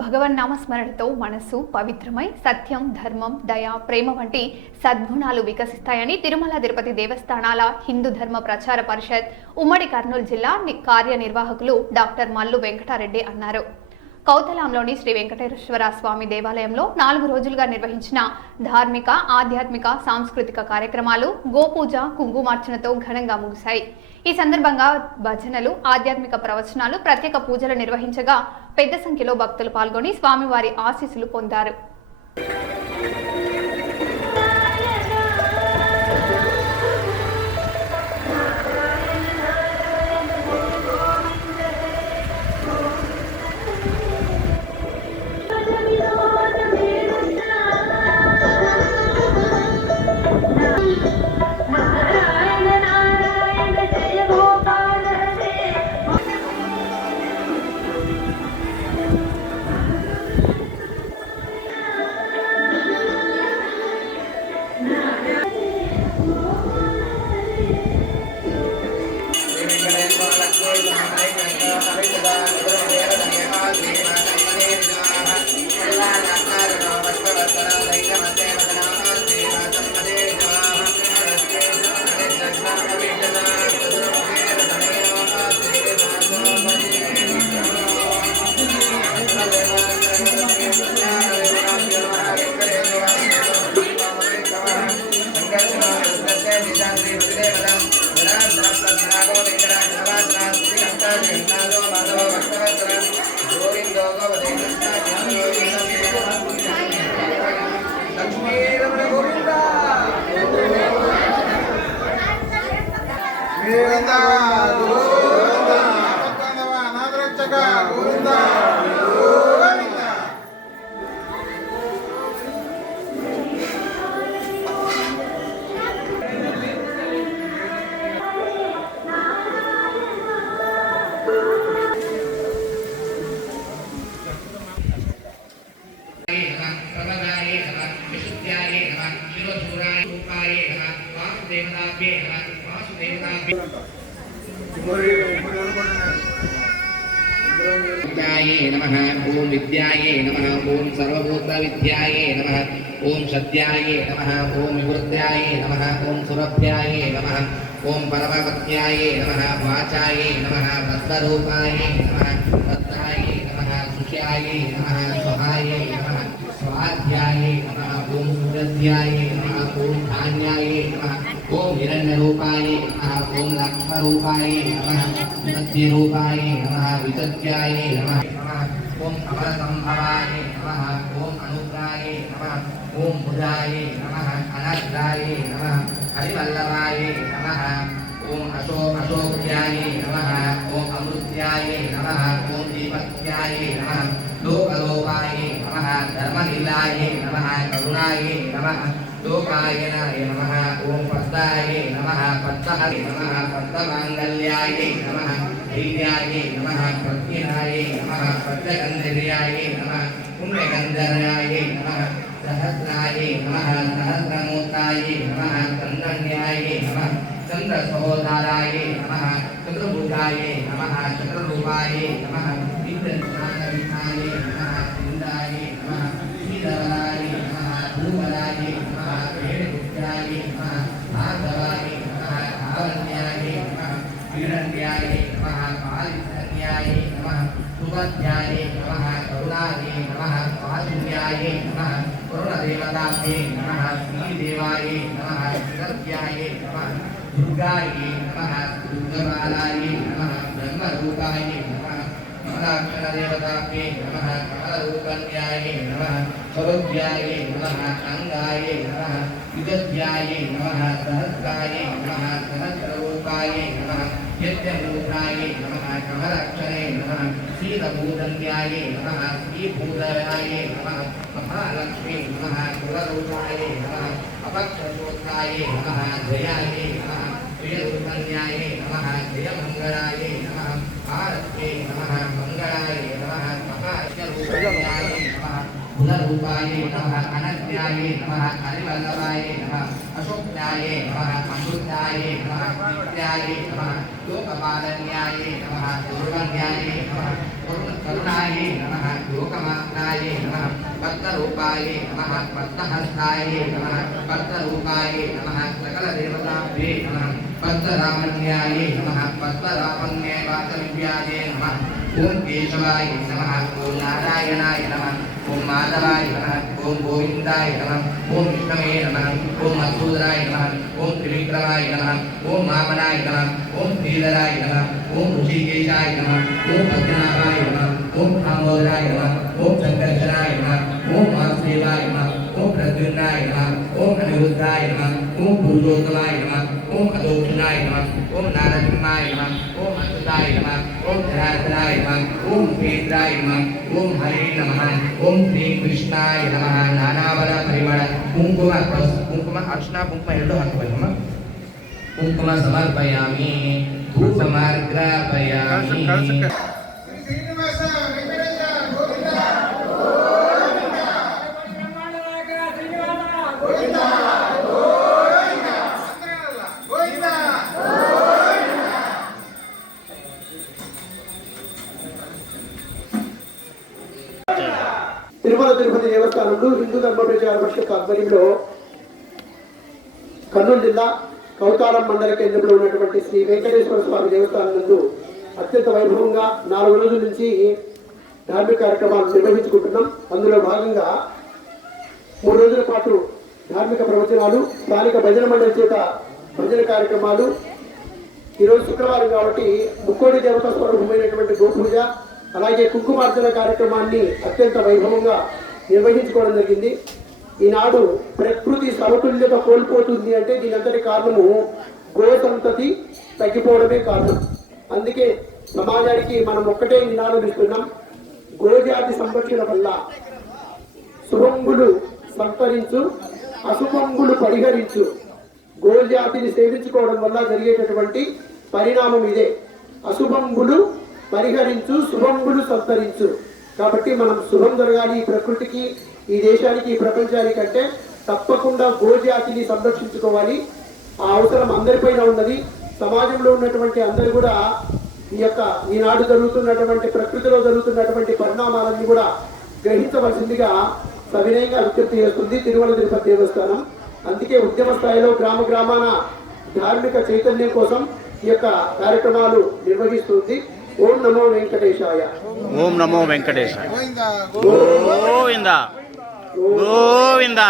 భగవన్నామస్మరణతో మనసు పవిత్రమై సత్యం, ధర్మం, దయ, ప్రేమ వంటి సద్గుణాలు వికసిస్తాయని తిరుమల తిరుపతి దేవస్థానాల హిందూ ధర్మ ప్రచార పరిషత్ ఉమ్మడి కర్నూలు జిల్లా కార్యనిర్వాహకులు డాక్టర్ మల్లు వెంకటారెడ్డి అన్నారు. కౌతలాంలోని శ్రీ వెంకటేశ్వర స్వామి దేవాలయంలో 4 రోజులుగా నిర్వహించిన ధార్మిక, ఆధ్యాత్మిక, సాంస్కృతిక కార్యక్రమాలు గోపూజ, కుంకుమార్చనతో ఘనంగా ముగిశాయి. ఈ సందర్భంగా భజనలు, ఆధ్యాత్మిక ప్రవచనాలు, ప్రత్యేక పూజలు నిర్వహించగా పెద్ద సంఖ్యలో భక్తులు పాల్గొని స్వామివారి ఆశీస్సులు పొందారు. नमः ओम विद्याये नमः ओम सर्वभूत विद्याये नमः ओम सत्याये नमः ओम विवृत्याये नमः ओम सुरभ्याये नमः ओम परमपत्याये नमः वाचाये नमः तत्त्वरूपाये नमः तत्राये नमः सुख्याये नमः स्वाहाये नमः स्वाध्याये नमः ओम सुरध्याये नमः ओम धान्याये नमः ओम हिरण्यरूपाये नमः ओम लक्ष्मरूपाये नमः सत्यरूपाये नमः विसत्याये नमः ओम अमरसंभवाय नमः ओम अनुग्राय नमः ओम बुधाय नमः अनर्धाय नमः हरिवल्लभाय नमः ओम अशोक्याय नमः ओम अमृत्याय नमः ओम दीपक्याय नमः लोकलोकाय नमः धर्मलीलाय नमः करुणाय नमः लोकायनाय नमः ओम पद्माय नमः पद्महरे नमः पद्ममांगल्याय नमः धैर्याय नमः प्रज्ञाय नमः प्रज्ञगंधर्याय नमः पुण्यगंधर्याय नमः सहस्राय नमः सहस्रमूर्ताय नमः चंद्रन्याय नमः चंद्रसहोदराय नमः चंद्रभुजाय नमः चंद्ररूपाय नमः इंद्रस्नानविष्णाय नमः इंद्राय नमः श्रीधराय नमः धूमराय नमः वेणुपुत्राय नमः भार्गवाय नमः लावण्याय नमः हिरण्याय नमः पारिधन्याय नमः सुभद्याय नमः करुणाय नमः वासुदेवाय नमः वरुणदेवताभ्ये नमः श्रीदेवाय नमः श्रीरव्याय नमः दुर्गाय नमः दुर्गमालाय नमः ब्रह्मरूपाय नमः कमलाक्षरदेवताभ्ये नमः कमलरूपण्याय नमः स्वरूप्याय नमः अंगाय नमः युगध्याय नमः सहस्राय नमः सहस्ररूपाय नमः यज्ञरूपाय नमः कमलाक्षरे नमः श्रीरभूदन्याय नमः श्रीभूतराय नमः महालक्ष्मी नमः कुलरूपाय नमः अपक्षसूत्राय नमः जयाय नमः प्रियरूपन्याय नमः जयमङ्गलाय नमः भारत्ये नमः मंगलाय नमः महारूपन्याय नमः गुणरूपाय नमः अनन्याय नमः हरिवल्लभाय नमः अशोक्याये नमः अमृताये नमः नित्याये नमः लोकपालन्याये नमः दुर्गन्याये नमः करुणाये नमः लोकमात्राये नमः पद्मरूपाये नमः पद्महस्ताये नमः पद्मरूपाये नमः सकलदेवताभ्ये नमः पद्मरामण्याये नमः पद्मरामण्ये वातव्याये नमः ओम केशवाय नमः ओम नारायणाय नमः ओम माधवाय नमः ओम गोविंदाय नमः ओम विष्णवे नमः ओम मधुसूदनाय नमः ओम त्रिविक्रमाय नमः ओम वामनाय नमः ओम श्रीधराय नमः ओम ऋषिकेशाय नमः ओम पद्मनाभाय नमः ओम दामोदराय नमः ओम संकर्षणाय नमः ओम वासुदेवाय नमः ओम प्रद्युम्नाय नमः ओम अनिरुद्धाय नमः ओम पुरुषोत्तमाय नमः ओम अदोक्षणाय नमः ओम नारसिंहाय नमः ओम अच्युताय नमः ओम जनार्दनाय नमः ओम उपेन्द्राय नमः ओम हरे नमः ओम श्री कृष्णाय नमः नानावರ ಪರಿಮಳ ಕುಂಕುಮ ಅರ್ಚನಾ ಕುಂಕುಮ ಎರಡು ಹಾಕಬೇಕಮ್ಮ ಕುಂಕುಮ ಸಮರ್ಪಯಾಮಿ ಧೂಪಮಾರ್ಗ್ರಾಪಯಾಮಿ ಶ್ರೀನಿವಾಸ ವೆಂಕಟೇಶ ಗೋವಿಂದ ಗೋವಿಂದ ಗೋವಿಂದ తిరుమల తిరుపతి దేవస్థానంలో హిందూ ధర్మ ప్రచార పరిషత్ ఆధ్వర్యంలో కర్నూలు జిల్లా కౌతారం మండల కేంద్రంలో ఉన్నటువంటి శ్రీ వెంకటేశ్వర స్వామి దేవస్థానం నందు అత్యంత వైభవంగా 4 రోజుల నుంచి ధార్మిక కార్యక్రమాలు నిర్వహించుకుంటున్నాం. అందులో భాగంగా 3 రోజుల పాటు ధార్మిక ప్రవచనాలు, స్థానిక భజన మండలి చేత భజన కార్యక్రమాలు, ఈరోజు శుక్రవారం కాబట్టి ముక్కోడి దేవతా స్వరూపమైనటువంటి గోపూజ, అలాగే కుంకుమార్చన కార్యక్రమాన్ని అత్యంత వైభవంగా నిర్వహించుకోవడం జరిగింది. ఈనాడు ప్రకృతి సమతుల్యత కోల్పోతుంది అంటే దీనంతటి కారణము గో సంతతి తగ్గిపోవడమే కారణం. అందుకే సమాజానికి మనం ఒక్కటే నినాదం ఇస్తున్నాం, గోజాతి సంరక్షణ వల్ల శుభంగులు సంతరించు, అశుభంగులు పరిహరించు. గోజాతిని సేవించుకోవడం వల్ల జరిగేటటువంటి పరిణామం ఇదే. అశుభంగులు పరిహరించు, శుభంగులు సంతరించు. కాబట్టి మనం శుభం జరగాలి ఈ ప్రకృతికి, ఈ దేశానికి, ఈ ప్రపంచానికి అంటే తప్పకుండా గోజాతిని సంరక్షించుకోవాలి. ఆ అవసరం అందరిపైన ఉన్నది. సమాజంలో ఉన్నటువంటి అందరూ కూడా ఈనాడు జరుగుతున్నటువంటి ప్రకృతిలో జరుగుతున్నటువంటి పరిణామాలన్నీ కూడా గ్రహించవలసిందిగా సవినయంగా విజ్ఞప్తి చేస్తుంది తిరుమల తిరుపతి దేవస్థానం. అందుకే ఉద్యమ స్థాయిలో గ్రామ గ్రామాన ధార్మిక చైతన్యం కోసం ఈ యొక్క కార్యక్రమాలు నిర్వహిస్తుంది. ఓం నమో వెంకటేశాయ. ఓం నమో వెంకటేశాయ. గోవింద గోవింద గోవింద.